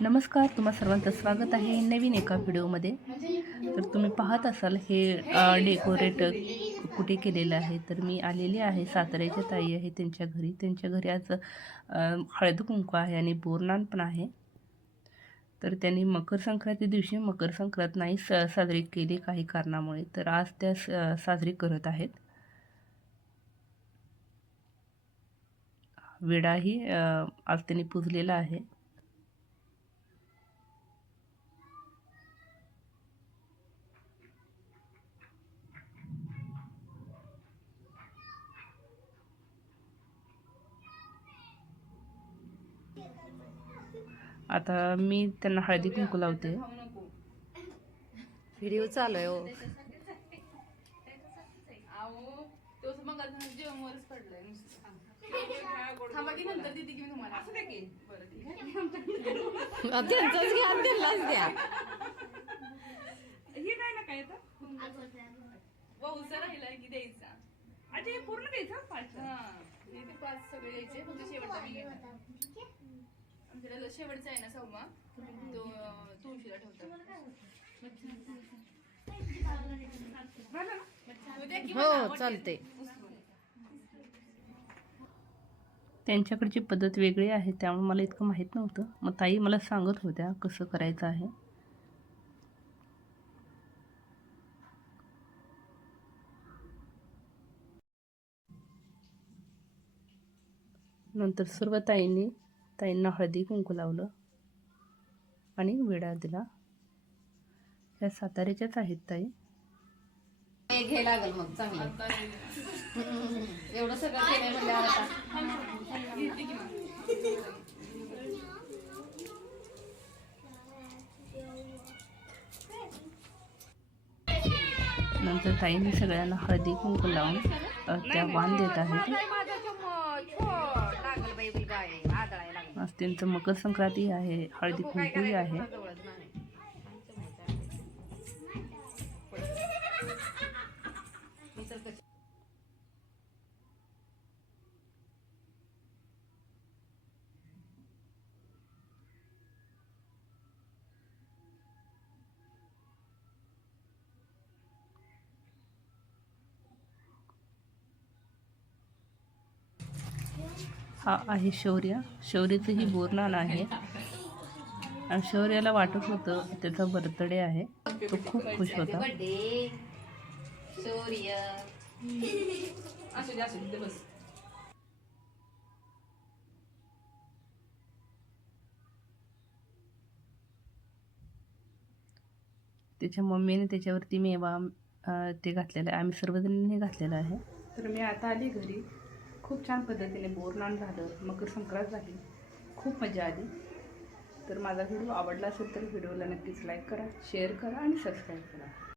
नमस्कार तुम्हा सर्वांचं स्वागत आहे नवीन एका व्हिडिओमध्ये. तर तुम्ही पाहत असाल हे डेकोरेट कुठे केलेलं आहे. तर मी आलेली आहे साताऱ्याच्या ताई आहे त्यांच्या घरी. त्यांच्या घरी आज हळद कुंकू आहे आणि बोरनान पण आहे. तर त्यांनी मकर संक्रांती दिवशी मकर संक्रांत नाही स साजरी केली काही कारणामुळे. तर आज त्या स- साजरी करत आहेत. विडाही आज त्यांनी पुजलेला आहे. आता मी त्यांना हळदी कुंकू लावते. व्हिडिओ चालू आहे हो. त्यांचाच घ्या त्यांनाच द्या हे ना काय राहिला की द्यायचा. अच्छा हे पूर्ण द्यायचा? पाच सगळे द्यायचे फक्त शेवटचा मी आमच्याकडे शेवटचा आहे ना सव्वा तो तुळशीला ठेवतो. हो चालते त्यांच्याकडची पद्धत वेगळी आहे त्यामुळे मला इतकं माहीत नव्हतं. मग ताई मला सांगत होत्या कसं करायचं आहे. नंतर सर्व ताईंनी ताईंना हळदी कुंकू लावलं आणि विडा दिला. ह्या साताऱ्याच्याच आहेत ताई. घे लागल मग चांगलं. एवढं सगळं केलंय म्हणजे आता. घेते की मग. नंतर ताईंनी सगळ्यांना हळदी कुंकू लावून त्या वाण देत आहेत. त्यांचं मकर संक्रांती आहे हळदी कुंकूही आहे. हा आहे शौर्य. शौर्याचं ही बोरनान आहे. आणि शौर्याला वाटत होतं त्याचा बर्थडे आहे. तो खूप खुश होता. त्याच्या मम्मीने त्याच्यावरती मेवा ते घातलेलं आहे. आम्ही सर्वजणांनी घातलेलं आहे. तर मी आता आली घरी. खूप छान पद्धतीने बोरनान झालं मकर संक्रांत झाली खूप मजा आली. तर माझा व्हिडिओ आवडला असेल तर व्हिडिओला नक्कीच लाईक करा शेअर करा आणि सबस्क्राईब करा.